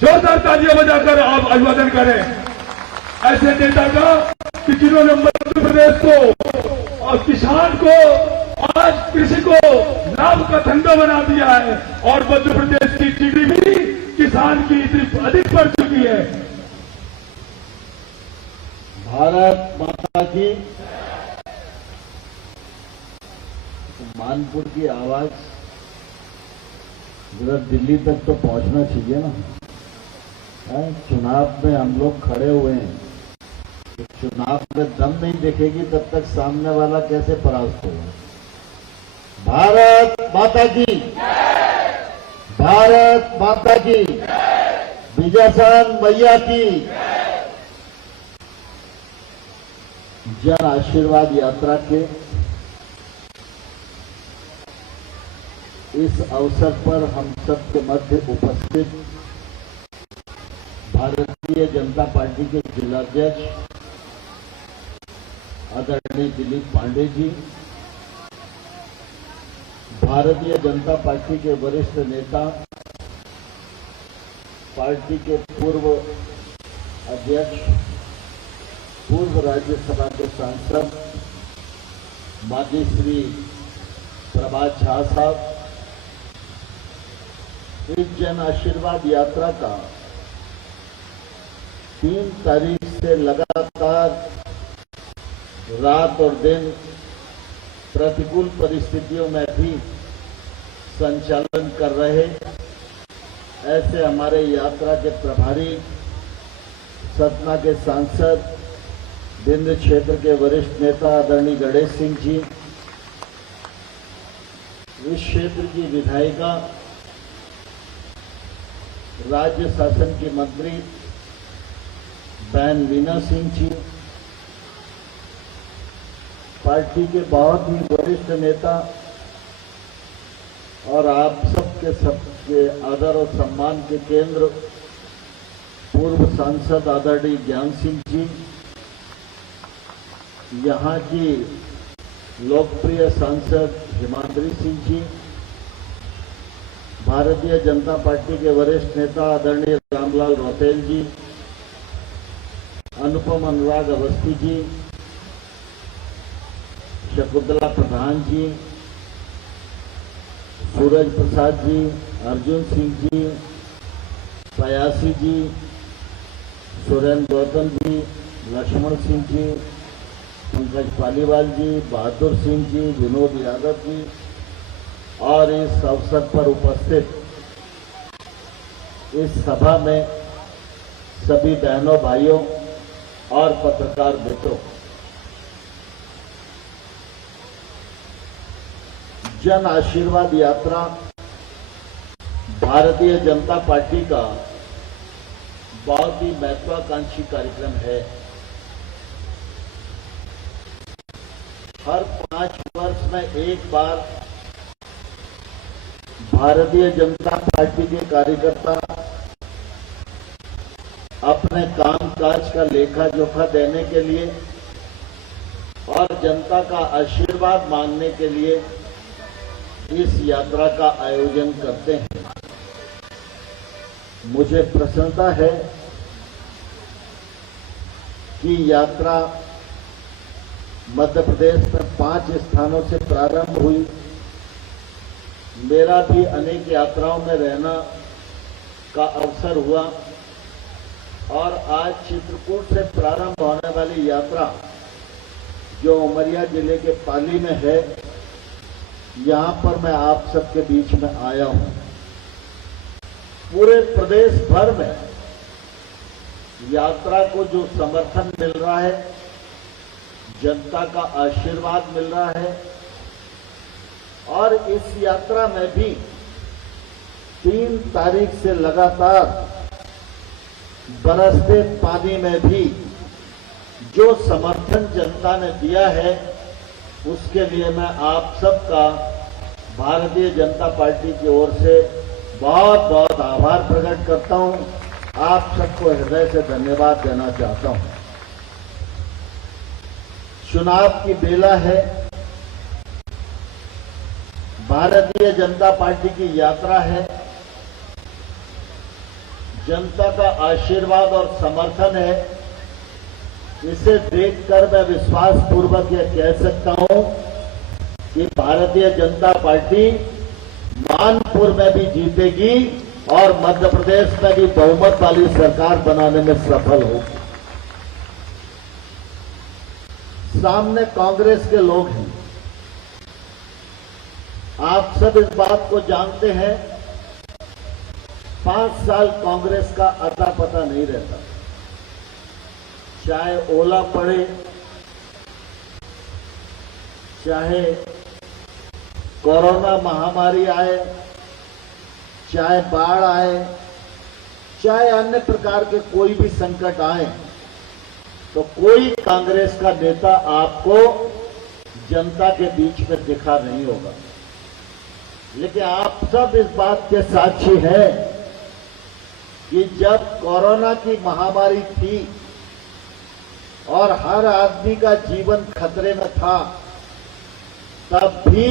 जोरदार तालियां बजाकर आप अभिवादन करें ऐसे नेता का कि जिन्होंने मध्य प्रदेश को और किसान को आज कृषि को लाभ का धंधा बना दिया है और मध्य प्रदेश की जीडीपी किसान की इतनी अधिक बढ़ चुकी है। भारत माता की। मानपुर की आवाज जरा दिल्ली तक तो पहुंचना चाहिए ना। चुनाव में हम लोग खड़े हुए हैं, तो चुनाव में दम नहीं दिखेगी तब तक सामने वाला कैसे परास्त होगा। भारत माता की। भारत माता की। विजयसन मैया की। जन आशीर्वाद यात्रा के इस अवसर पर हम सबके मध्य उपस्थित भारतीय जनता पार्टी के जिलाध्यक्ष आदरणीय दिलीप पांडे जी, भारतीय जनता पार्टी के वरिष्ठ नेता, पार्टी के पूर्व अध्यक्ष, पूर्व राज्यसभा के सांसद माजी श्री प्रभात झा साहब, इस जन आशीर्वाद यात्रा का 3 तारीख से लगातार रात और दिन प्रतिकूल परिस्थितियों में भी संचालन कर रहे ऐसे हमारे यात्रा के प्रभारी, सतना के सांसद, विंध्य क्षेत्र के वरिष्ठ नेता आदरणीय गणेश सिंह जी, इस क्षेत्र की विधायिका, राज्य शासन की मंत्री बहन मीना सिंह जी, पार्टी के बहुत ही वरिष्ठ नेता और आप सबके आदर और सम्मान के केंद्र पूर्व सांसद आदरणीय ज्ञान सिंह जी, यहाँ की लोकप्रिय सांसद हिमाद्री सिंह जी, भारतीय जनता पार्टी के वरिष्ठ नेता आदरणीय रामलाल रौतेल जी, अनुपम अनुराग अवस्थी जी, शकुंतला प्रधान जी, सूरज प्रसाद जी, अर्जुन सिंह जी, पयासी जी, सुरेंद्र गौतम जी, लक्ष्मण सिंह जी, पंकज पालीवाल जी, बहादुर सिंह जी, विनोद यादव जी और इस अवसर पर उपस्थित इस सभा में सभी बहनों भाइयों और पत्रकार मित्रों, जन आशीर्वाद यात्रा भारतीय जनता पार्टी का बहुत ही महत्वाकांक्षी कार्यक्रम है। हर 5 वर्ष में एक बार भारतीय जनता पार्टी के कार्यकर्ता अपने कामकाज का लेखा जोखा देने के लिए और जनता का आशीर्वाद मांगने के लिए इस यात्रा का आयोजन करते हैं। मुझे प्रसन्नता है कि यात्रा मध्य प्रदेश में 5 स्थानों से प्रारंभ हुई। मेरा भी अनेक यात्राओं में रहना का अवसर हुआ और आज चित्रकूट से प्रारंभ होने वाली यात्रा जो उमरिया जिले के पाली में है, यहां पर मैं आप सबके बीच में आया हूं। पूरे प्रदेश भर में यात्रा को जो समर्थन मिल रहा है, जनता का आशीर्वाद मिल रहा है और इस यात्रा में भी 3 तारीख से लगातार बरसते पानी में भी जो समर्थन जनता ने दिया है, उसके लिए मैं आप सबका भारतीय जनता पार्टी की ओर से बहुत बहुत आभार प्रकट करता हूं। आप सबको हृदय से धन्यवाद देना चाहता हूं। चुनाव की बेला है, भारतीय जनता पार्टी की यात्रा है। जनता का आशीर्वाद और समर्थन है, इसे देखकर मैं विश्वास पूर्वक यह कह सकता हूं कि भारतीय जनता पार्टी मानपुर में भी जीतेगी और मध्य प्रदेश में भी बहुमत वाली सरकार बनाने में सफल होगी। सामने कांग्रेस के लोग हैं, आप सब इस बात को जानते हैं, 5 साल कांग्रेस का अता पता नहीं रहता। चाहे ओला पड़े, चाहे कोरोना महामारी आए, चाहे बाढ़ आए, चाहे अन्य प्रकार के कोई भी संकट आए, तो कोई कांग्रेस का नेता आपको जनता के बीच में दिखा नहीं होगा। लेकिन आप सब इस बात के साक्षी हैं कि जब कोरोना की महामारी थी और हर आदमी का जीवन खतरे में था, तब भी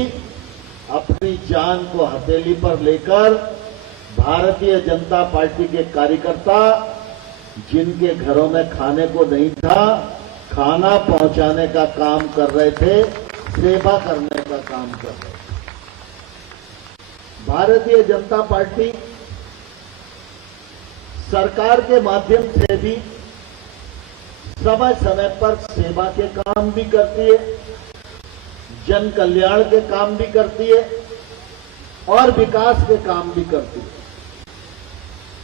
अपनी जान को हथेली पर लेकर भारतीय जनता पार्टी के कार्यकर्ता, जिनके घरों में खाने को नहीं था, खाना पहुंचाने का काम कर रहे थे, सेवा करने का काम कर रहे थे। भारतीय जनता पार्टी सरकार के माध्यम से भी समय समय पर सेवा के काम भी करती है, जन कल्याण के काम भी करती है और विकास के काम भी करती है।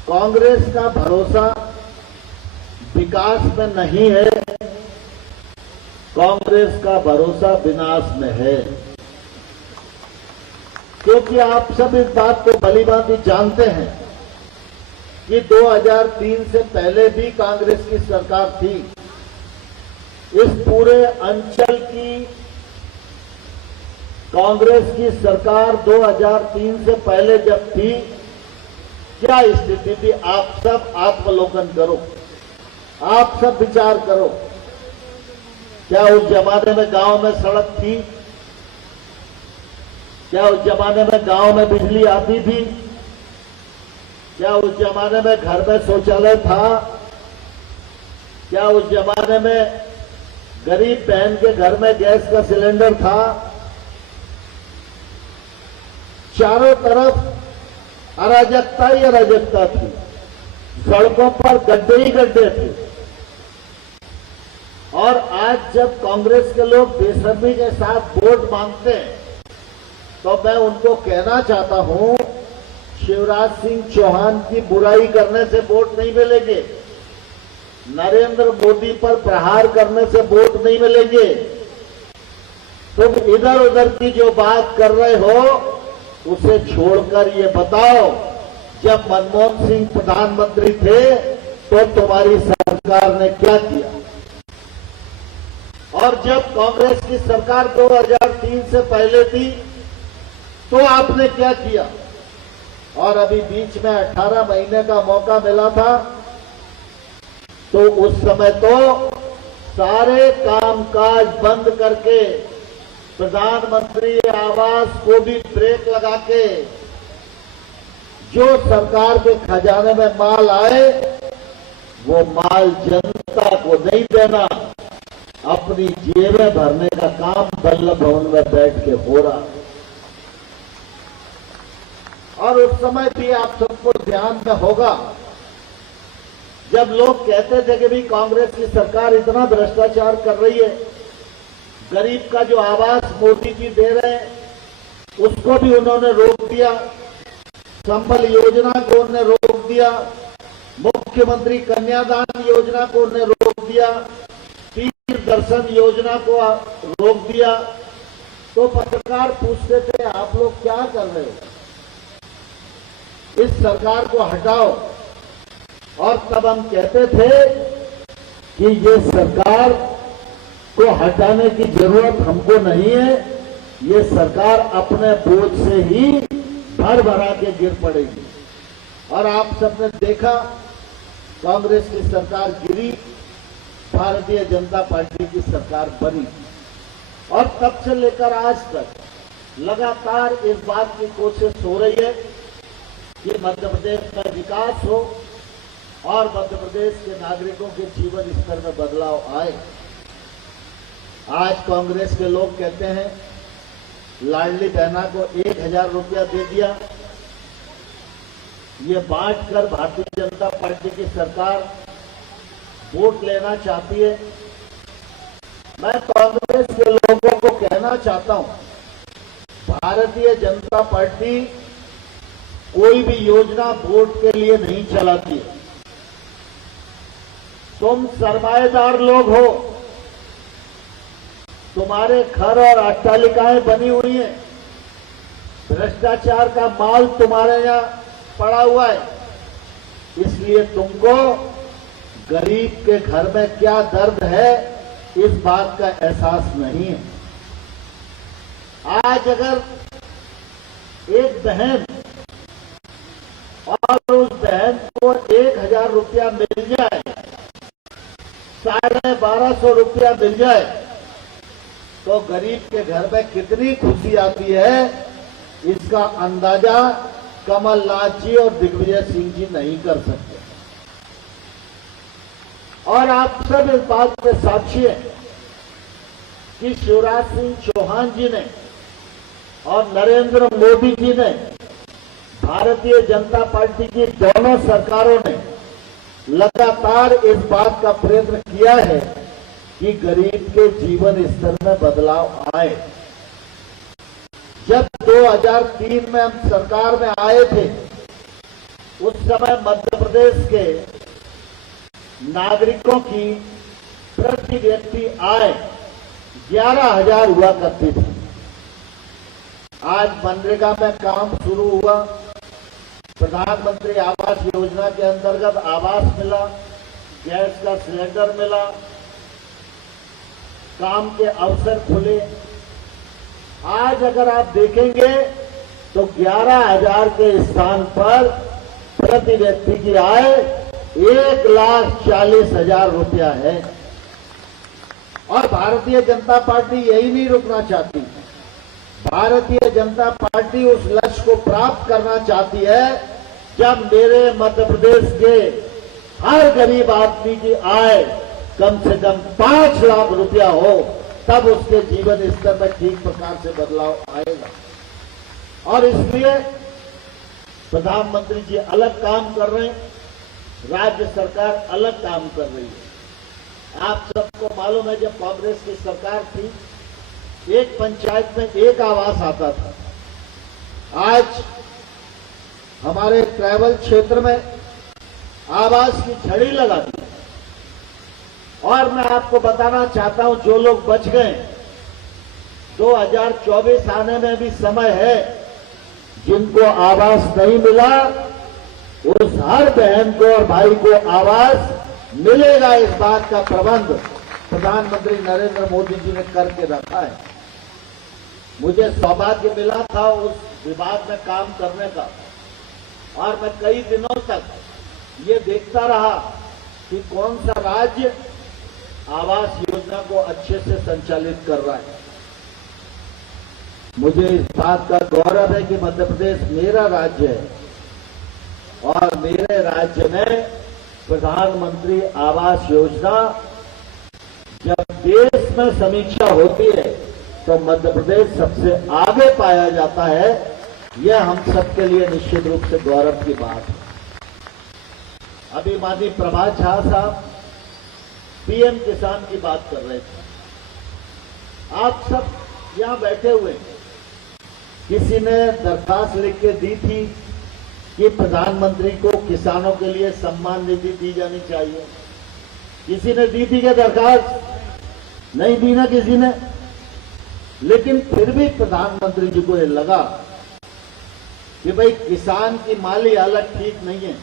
कांग्रेस का भरोसा विकास में नहीं है, कांग्रेस का भरोसा विनाश में है। क्योंकि आप सब इस बात को भलीभांति जानते हैं कि 2003 से पहले भी कांग्रेस की सरकार थी। इस पूरे अंचल की कांग्रेस की सरकार 2003 से पहले जब थी, क्या स्थिति थी? आप सब आत्मलोकन करो, आप सब विचार करो। क्या उस जमाने में गांव में सड़क थी? क्या उस जमाने में गांव में बिजली आती थी? क्या उस जमाने में घर में शौचालय था? क्या उस जमाने में गरीब बहन के घर में गैस का सिलेंडर था? चारों तरफ अराजकता ही अराजकता थी, सड़कों पर गड्ढे ही गड्ढे थे। और आज जब कांग्रेस के लोग बेशर्मी के साथ वोट मांगते हैं, तो मैं उनको कहना चाहता हूं, शिवराज सिंह चौहान की बुराई करने से वोट नहीं मिलेंगे, नरेंद्र मोदी पर प्रहार करने से वोट नहीं मिलेंगे। तुम इधर उधर की जो बात कर रहे हो, उसे छोड़कर ये बताओ, जब मनमोहन सिंह प्रधानमंत्री थे तो तुम्हारी सरकार ने क्या किया, और जब कांग्रेस की सरकार 2003 से पहले थी तो आपने क्या किया। और अभी बीच में 18 महीने का मौका मिला था, तो उस समय तो सारे कामकाज बंद करके प्रधानमंत्री आवास को भी ब्रेक लगा के जो सरकार के खजाने में माल आए, वो माल जनता को नहीं देना, अपनी जेबें भरने का काम वल्लभ भवन में बैठ के हो रहा। और उस समय भी आप सबको ध्यान में होगा, जब लोग कहते थे कि भाई कांग्रेस की सरकार इतना भ्रष्टाचार कर रही है, गरीब का जो आवास मोदी जी दे रहे हैं उसको भी उन्होंने रोक दिया, संबल योजना को उन्होंने रोक दिया, मुख्यमंत्री कन्यादान योजना को उन्होंने रोक दिया, तीर्थ दर्शन योजना को रोक दिया। तो पत्रकार पूछते थे, आप लोग क्या कर रहे हो, इस सरकार को हटाओ। और तब हम कहते थे कि ये सरकार को हटाने की जरूरत हमको नहीं है, ये सरकार अपने बोझ से ही भर भरा के गिर पड़ेगी। और आप सबने देखा, कांग्रेस की सरकार गिरी, भारतीय जनता पार्टी की सरकार बनी, और तब से लेकर आज तक लगातार इस बात की कोशिश हो रही है कि मध्य प्रदेश में विकास हो, और मध्य प्रदेश के नागरिकों के जीवन स्तर में बदलाव आए। आज कांग्रेस के लोग कहते हैं लाडली बहना को 1000 रुपया दे दिया, ये बांटकर भारतीय जनता पार्टी की सरकार वोट लेना चाहती है। मैं कांग्रेस के लोगों को कहना चाहता हूं, भारतीय जनता पार्टी कोई भी योजना वोट के लिए नहीं चलाती है। तुम सरमाएदार लोग हो, तुम्हारे घर और अट्टालिकाएं बनी हुई हैं, भ्रष्टाचार का माल तुम्हारे यहां पड़ा हुआ है, इसलिए तुमको गरीब के घर में क्या दर्द है इस बात का एहसास नहीं है। आज अगर एक बहन और उस बहन को 1000 रुपया मिल जाए, 1250 रुपया मिल जाए, तो गरीब के घर में कितनी खुशी आती है, इसका अंदाजा कमलनाथ जी और दिग्विजय सिंह जी नहीं कर सकते। और आप सब इस बात पे साक्षी है कि शिवराज सिंह चौहान जी ने और नरेंद्र मोदी जी ने, भारतीय जनता पार्टी की दोनों सरकारों ने लगातार इस बात का प्रयत्न किया है कि गरीब के जीवन स्तर में बदलाव आए। जब 2003 में हम सरकार में आए थे, उस समय मध्य प्रदेश के नागरिकों की प्रति व्यक्ति आय 11,000 हुआ करती थी। आज मनरेगा में काम शुरू हुआ, प्रधानमंत्री आवास योजना के अंतर्गत आवास मिला, गैस का सिलेंडर मिला, काम के अवसर खुले। आज अगर आप देखेंगे तो 11,000 के स्थान पर प्रति व्यक्ति की आय 1,40,000 रुपया है। और भारतीय जनता पार्टी यही नहीं रुकना चाहती। भारतीय जनता पार्टी उस लक्ष्य को प्राप्त करना चाहती है, जब मेरे मध्य प्रदेश के हर गरीब आदमी की आय कम से कम 5 लाख रुपया हो, तब उसके जीवन स्तर में ठीक प्रकार से बदलाव आएगा। और इसलिए प्रधानमंत्री जी अलग काम कर रहे हैं, राज्य सरकार अलग काम कर रही है। आप सबको मालूम है, जब कांग्रेस की सरकार थी, एक पंचायत में एक आवास आता था। आज हमारे ट्राइबल क्षेत्र में आवास की झड़ी लगा दी। और मैं आपको बताना चाहता हूं, जो लोग बच गए, 2024 आने में भी समय है। जिनको आवास नहीं मिला, उस हर बहन को और भाई को आवास मिलेगा। इस बात का प्रबंध प्रधानमंत्री नरेंद्र मोदी जी ने करके रखा है। मुझे सौभाग्य मिला था उस विभाग में काम करने का, और मैं कई दिनों तक ये देखता रहा कि कौन सा राज्य आवास योजना को अच्छे से संचालित कर रहा है। मुझे इस बात का गौरव है कि मध्य प्रदेश मेरा राज्य है, और मेरे राज्य में प्रधानमंत्री आवास योजना जब देश में समीक्षा होती है तो मध्य प्रदेश सबसे आगे पाया जाता है। यह हम सबके लिए निश्चित रूप से गौरव की बात है। अभी माननीय प्रभात झा साहब पीएम किसान की बात कर रहे थे। आप सब यहां बैठे हुए, किसी ने दरखास्त लिख के दी थी कि प्रधानमंत्री को किसानों के लिए सम्मान निधि दी जानी चाहिए। किसी ने दी थी क्या दरखास्त? नहीं दी ना किसी ने। लेकिन फिर भी प्रधानमंत्री जी को ये लगा कि भाई किसान की माली हालत ठीक नहीं है,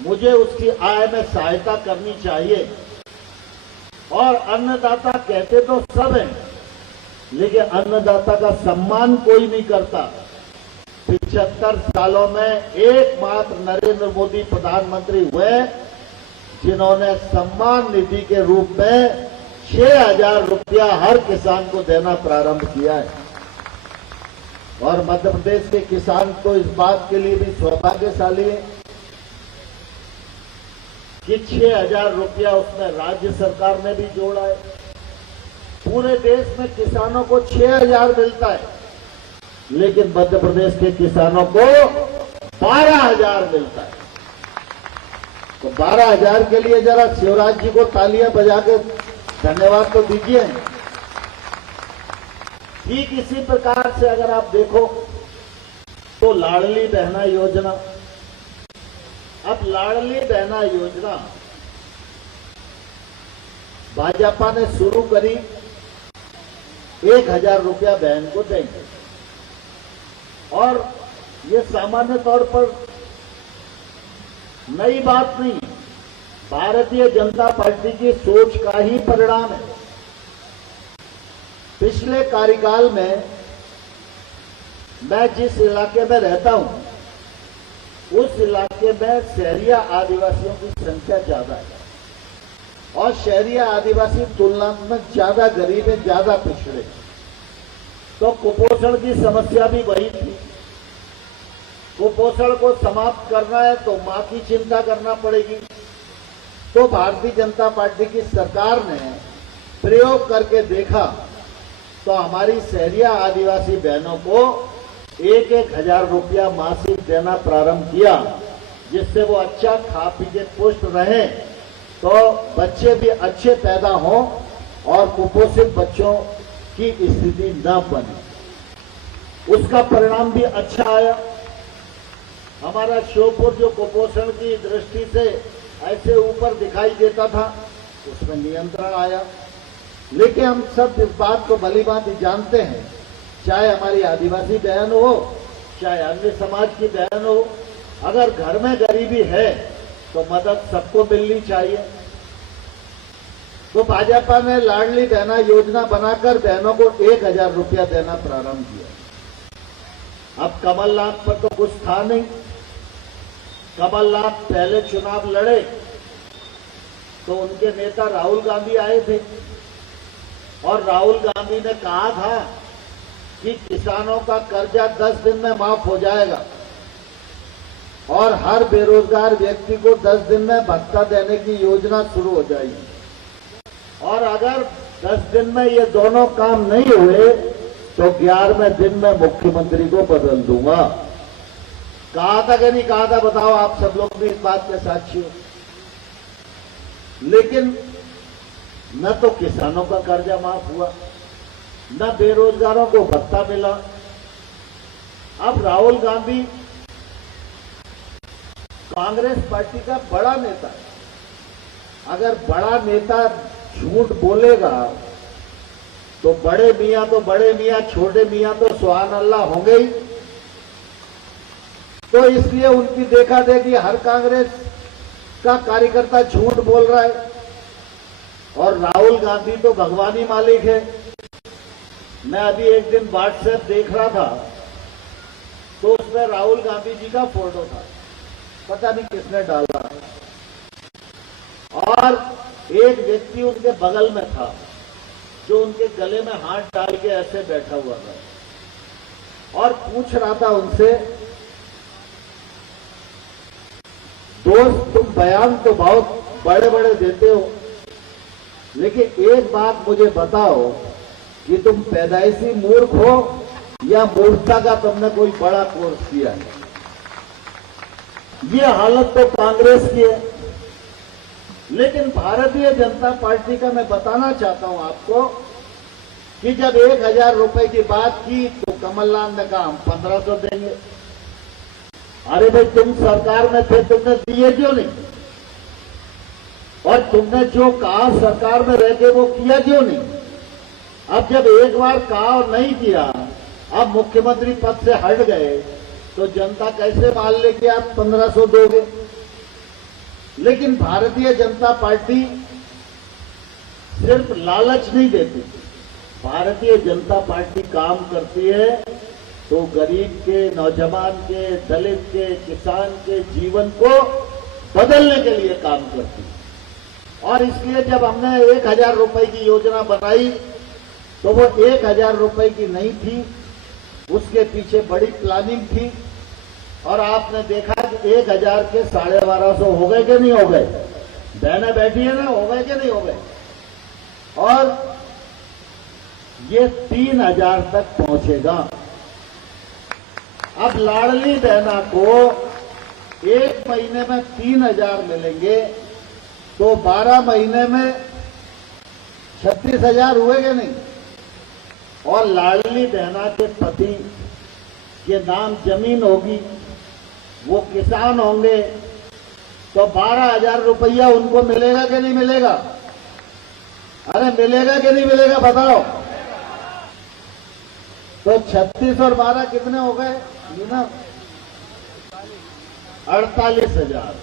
मुझे उसकी आय में सहायता करनी चाहिए। और अन्नदाता कहते तो सब हैं, लेकिन अन्नदाता का सम्मान कोई नहीं करता। 75 सालों में एकमात्र नरेंद्र मोदी प्रधानमंत्री हुए जिन्होंने सम्मान निधि के रूप में 6,000 रुपया हर किसान को देना प्रारंभ किया है। और मध्य प्रदेश के किसान तो इस बात के लिए भी सौभाग्यशाली है कि 6,000 रुपया उसमें राज्य सरकार ने भी जोड़ा है। पूरे देश में किसानों को 6,000 मिलता है, लेकिन मध्य प्रदेश के किसानों को 12,000 मिलता है। तो 12,000 के लिए जरा शिवराज जी को तालियां बजा के धन्यवाद तो दीजिए। ठीक इसी प्रकार से अगर आप देखो तो लाडली बहना योजना, अब लाडली बहना योजना भाजपा ने शुरू करी, 1,000 रुपया बहन को देंगे। और ये सामान्य तौर पर नई बात नहीं, भारतीय जनता पार्टी की सोच का ही परिणाम है। पिछले कार्यकाल में मैं जिस इलाके में रहता हूं उस इलाके में शहरिया आदिवासियों की संख्या ज्यादा है और शहरिया आदिवासी तुलनात्मक ज्यादा गरीब है, ज्यादा पिछड़े। तो कुपोषण की समस्या भी वही थी। कुपोषण को समाप्त करना है तो मां की चिंता करना पड़ेगी। तो भारतीय जनता पार्टी की सरकार ने प्रयोग करके देखा तो हमारी शहरिया आदिवासी बहनों को 1,000 रुपया मासिक देना प्रारंभ किया, जिससे वो अच्छा खा पी के पुष्ट रहें, तो बच्चे भी अच्छे पैदा हों और कुपोषित बच्चों की स्थिति न बने। उसका परिणाम भी अच्छा आया। हमारा श्योपुर जो कुपोषण की दृष्टि से ऐसे ऊपर दिखाई देता था, उसमें नियंत्रण आया। लेकिन हम सब इस बात को भली भांति जानते हैं, चाहे हमारी आदिवासी बहन हो, चाहे अन्य समाज की बहन हो, अगर घर में गरीबी है तो मदद सबको मिलनी चाहिए। तो भाजपा ने लाडली बहना योजना बनाकर बहनों को 1,000 रुपया देना प्रारंभ किया। अब कमलनाथ पर तो कुछ था नहीं। कमलनाथ पहले चुनाव लड़े तो उनके नेता राहुल गांधी आए थे और राहुल गांधी ने कहा था कि किसानों का कर्जा 10 दिन में माफ हो जाएगा और हर बेरोजगार व्यक्ति को 10 दिन में भत्ता देने की योजना शुरू हो जाएगी। और अगर 10 दिन में ये दोनों काम नहीं हुए तो 11वें दिन में मुख्यमंत्री को बदल दूंगा। कहा था कि नहीं कहा था, बताओ आप सब लोग भी इस बात के साक्षी हो। लेकिन न तो किसानों का कर्जा माफ हुआ, न बेरोजगारों को भत्ता मिला। अब राहुल गांधी कांग्रेस पार्टी का बड़ा नेता है। अगर बड़ा नेता झूठ बोलेगा तो बड़े मियां, छोटे मियां तो सुभान अल्लाह होंगे ही। तो इसलिए उनकी देखा देखी हर कांग्रेस का कार्यकर्ता झूठ बोल रहा है और राहुल गांधी तो भगवानी मालिक है। मैं अभी एक दिन व्हाट्सएप देख रहा था तो उसमें राहुल गांधी जी का फोटो था, पता नहीं किसने डाला, और एक व्यक्ति उनके बगल में था जो उनके गले में हाथ डाल के ऐसे बैठा हुआ था और पूछ रहा था उनसे, दोस्त तुम बयान तो बहुत बड़े बड़े देते हो, लेकिन एक बात मुझे बताओ कि तुम पैदाइशी मूर्ख हो या मूर्खता का तुमने कोई बड़ा कोर्स किया है। ये हालत तो कांग्रेस की है। लेकिन भारतीय जनता पार्टी का मैं बताना चाहता हूं आपको कि जब 1,000 रुपए की बात की तो कमलनाथ ने कहा हम 1,500 देंगे। अरे भाई तुम सरकार में थे, तुमने दिए क्यों नहीं? और तुमने जो कहा सरकार में रह के वो किया क्यों नहीं? अब जब एक बार कहा और नहीं किया, अब मुख्यमंत्री पद से हट गए तो जनता कैसे मान ले कि आप 1,500 दोगे? लेकिन भारतीय जनता पार्टी सिर्फ लालच नहीं देती, भारतीय जनता पार्टी काम करती है तो गरीब के, नौजवान के, दलित के, किसान के जीवन को बदलने के लिए काम करती है। और इसलिए जब हमने 1,000 रुपए की योजना बनाई तो वो 1,000 रुपए की नहीं थी, उसके पीछे बड़ी प्लानिंग थी। और आपने देखा कि 1,000 के 1,250 हो गए कि नहीं हो गए? बहनें बैठी है ना, हो गए कि नहीं हो गए? और ये 3,000 तक पहुंचेगा। अब लाडली बहना को एक महीने में 3,000 मिलेंगे तो 12 महीने में 36,000 हुए कि नहीं? और लाडली बहना के पति के नाम जमीन होगी, वो किसान होंगे, तो 12,000 रुपया उनको मिलेगा कि नहीं मिलेगा? अरे मिलेगा कि नहीं मिलेगा बताओ? तो 36 और 12 कितने हो गए? ये ना 48,000।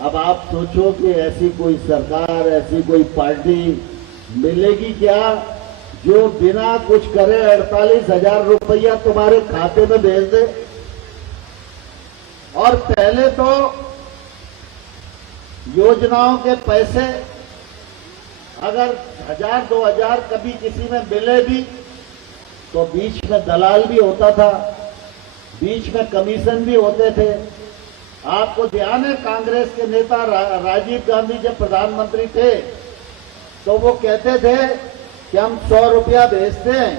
अब आप सोचो कि ऐसी कोई सरकार, ऐसी कोई पार्टी मिलेगी क्या जो बिना कुछ करे 48,000 रुपया तुम्हारे खाते में भेज दे? और पहले तो योजनाओं के पैसे अगर 1,000-2,000 कभी किसी में मिले भी तो बीच में दलाल भी होता था, बीच में कमीशन भी होते थे। आपको ध्यान है कांग्रेस के नेता राजीव गांधी जब प्रधानमंत्री थे तो वो कहते थे कि हम 100 रुपया भेजते हैं,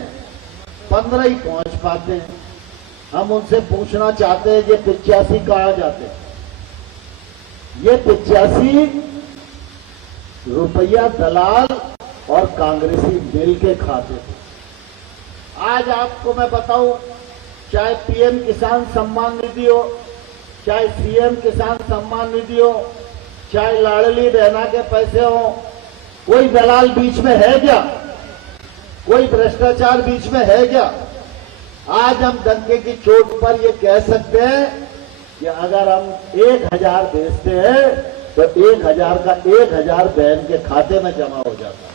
15 ही पहुंच पाते हैं। हम उनसे पूछना चाहते हैं ये 85 कहां जाते हैं? ये 85 रुपया दलाल और कांग्रेसी मिल के खाते थे। आज आपको मैं बताऊं, चाहे पीएम किसान सम्मान निधि हो, चाहे सीएम किसान सम्मान निधि हो, चाहे लाडली बहना के पैसे हो, कोई दलाल बीच में है क्या? कोई भ्रष्टाचार बीच में है क्या? आज हम डंके की चोट पर ये कह सकते हैं कि अगर हम 1,000 भेजते हैं तो 1,000 का 1,000 बहन के खाते में जमा हो जाता है,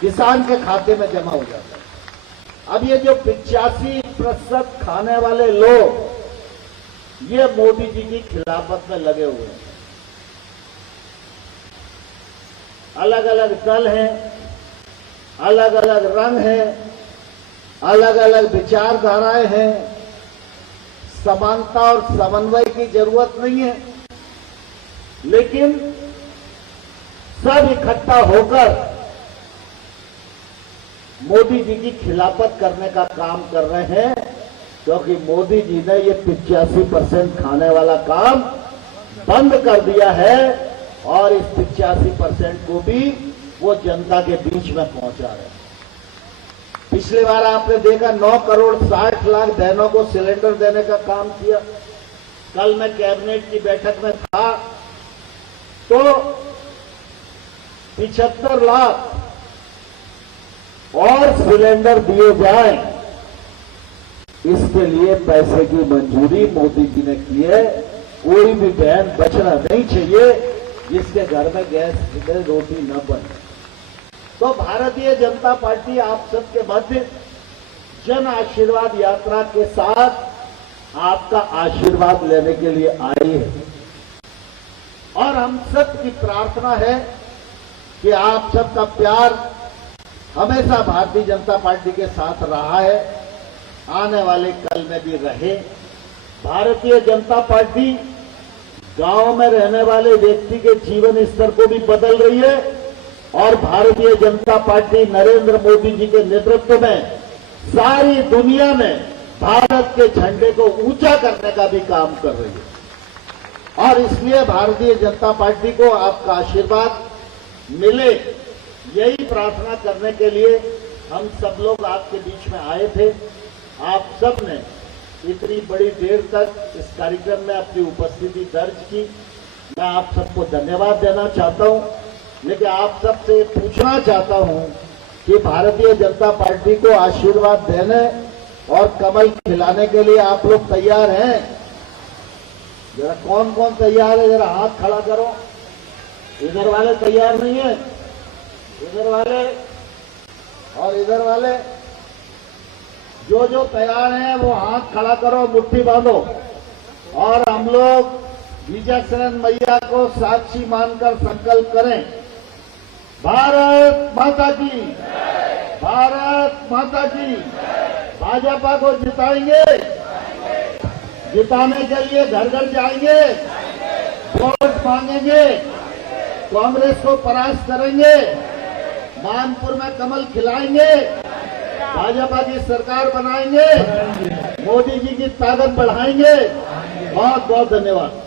किसान के खाते में जमा हो जाता है। अब ये जो 85% खाने वाले लोग ये मोदी जी की खिलाफत में लगे हुए हैं। अलग अलग दल हैं, अलग अलग रंग हैं, अलग अलग विचारधाराएं हैं। समानता और समन्वय की जरूरत नहीं है, लेकिन सब इकट्ठा होकर मोदी जी की खिलाफत करने का काम कर रहे हैं, क्योंकि मोदी जी ने ये 85% खाने वाला काम बंद कर दिया है और इस 85% को भी वो जनता के बीच में पहुंचा रहे हैं। पिछली बार आपने देखा 9 करोड़ 60 लाख बहनों को सिलेंडर देने का काम किया। कल मैं कैबिनेट की बैठक में था तो 75 लाख और सिलेंडर दिए जाए, इसके लिए पैसे की मंजूरी मोदी जी ने की है। कोई भी बहन बचना नहीं चाहिए जिसके घर में गैस में रोटी न बने। तो भारतीय जनता पार्टी आप सबके मध्य जन आशीर्वाद यात्रा के साथ आपका आशीर्वाद लेने के लिए आई है और हम सब की प्रार्थना है कि आप सबका प्यार हमेशा भारतीय जनता पार्टी के साथ रहा है, आने वाले कल में भी रहे। भारतीय जनता पार्टी गांव में रहने वाले व्यक्ति के जीवन स्तर को भी बदल रही है और भारतीय जनता पार्टी नरेंद्र मोदी जी के नेतृत्व में सारी दुनिया में भारत के झंडे को ऊंचा करने का भी काम कर रही है। और इसलिए भारतीय जनता पार्टी को आपका आशीर्वाद मिले, यही प्रार्थना करने के लिए हम सब लोग आपके बीच में आए थे। आप सब ने इतनी बड़ी देर तक इस कार्यक्रम में अपनी उपस्थिति दर्ज की, मैं आप सबको धन्यवाद देना चाहता हूं। लेकिन आप सबसे पूछना चाहता हूं कि भारतीय जनता पार्टी को आशीर्वाद देने और कमल खिलाने के लिए आप लोग तैयार हैं? जरा कौन कौन तैयार है, जरा हाथ खड़ा करो। इधर वाले तैयार नहीं है, इधर वाले और इधर वाले, जो जो तैयार हैं वो हाथ खड़ा करो, मुट्ठी बांधो और हम लोग विजयसरन मैया को साक्षी मानकर संकल्प करें। भारत माता की, भारत माता की। भाजपा को जिताएंगे, जिताने के लिए घर घर जाएंगे, वोट मांगेंगे कांग्रेस को परास्त करेंगे, मानपुर में कमल खिलाएंगे, भाजपा की सरकार बनाएंगे, मोदी जी की ताकत बढ़ाएंगे। बहुत बहुत धन्यवाद।